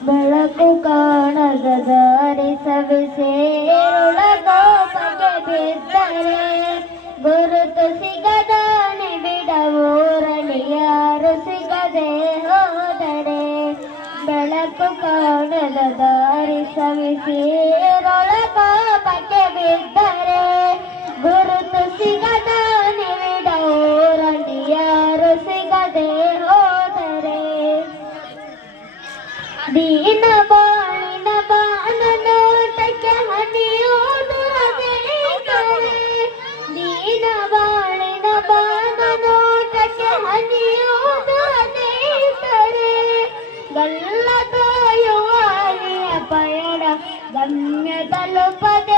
ಬೆಳಕು ಕಾಣದ ದಾರಿ ಸವಿಸೇರೊಳಗೋ ಬಗೆ ಬಿದ್ದರೆ ಗುರುತು ಸಿಗದ ನಿಬಿಡವೂರಲಿ ಯಾರು ಸಿಗದೆ ಹೋದರೆ ಬೆಳಕು ಕಾಣದ ದಾರಿ ಸವಿಸೇರೊಳಗೋ ಬಗೆ ಬಿದ್ದರೆ ಗುರುತು ಸಿಗದ ನಿಬಿಡವೂರಲಿ ಯಾರು ಸಿಗದೆ ಹೋದರೆ ದೀನ ಬಾಳಿನ ಬಾನನೋಟಕ್ಕೆ ಹನಿಯೋದು ಅದೇಕರೆ ದೀನ ಬಾಳಿನ ಬಾನನೋಟಕ್ಕೆ ಹನಿಯೋದು ಅದೇಕರೆ ಗಲ್ಲ ತೋಯುವ ಪಯಣ ಗಮ್ಯ ತಲುಪದೆ